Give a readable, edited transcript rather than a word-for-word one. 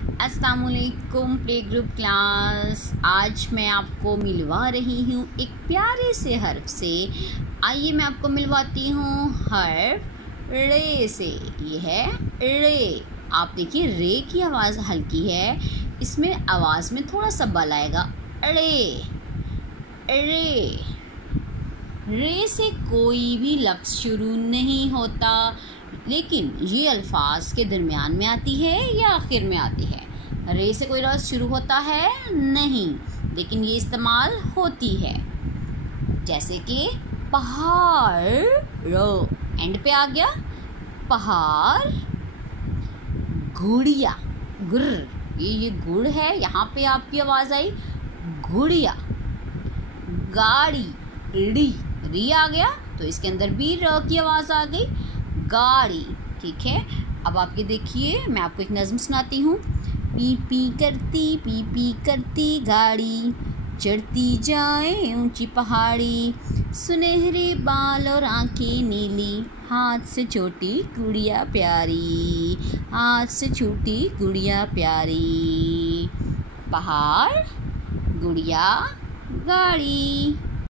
अस्सलाम वालेकुम play group class. आज मैं आपको मिलवा रही हूँ एक प्यारे से हर्फ से। आइए मैं आपको मिलवाती हूँ हर्फ रे से। ये है रे। आप देखिए रे की आवाज़ हल्की है, इसमें आवाज़ में थोड़ा सा बल आएगा। रे रे रे से कोई भी लफ्ज़ शुरू नहीं होता, लेकिन ये अल्फाज के दरमियान में आती है या आखिर में आती है। रे से कोई लफ्ज़ शुरू होता है नहीं, लेकिन ये इस्तेमाल होती है। जैसे कि पहाड़, रो एंड पे आ गया। पहाड़, गुड़िया, गुर, ये गुड़ है, यहाँ पे आपकी आवाज़ आई गुड़िया। गाड़ी, री आ गया तो इसके अंदर भी र की आवाज़ आ गई, गाड़ी। ठीक है, अब आप ये देखिए, मैं आपको एक नज़्म सुनाती हूँ। पी पी करती गाड़ी, चढ़ती जाए ऊंची पहाड़ी, सुनहरे बाल और आंखें नीली, हाथ से छोटी गुड़िया प्यारी, हाथ से छोटी गुड़िया प्यारी। पहाड़, गुड़िया, गाड़ी।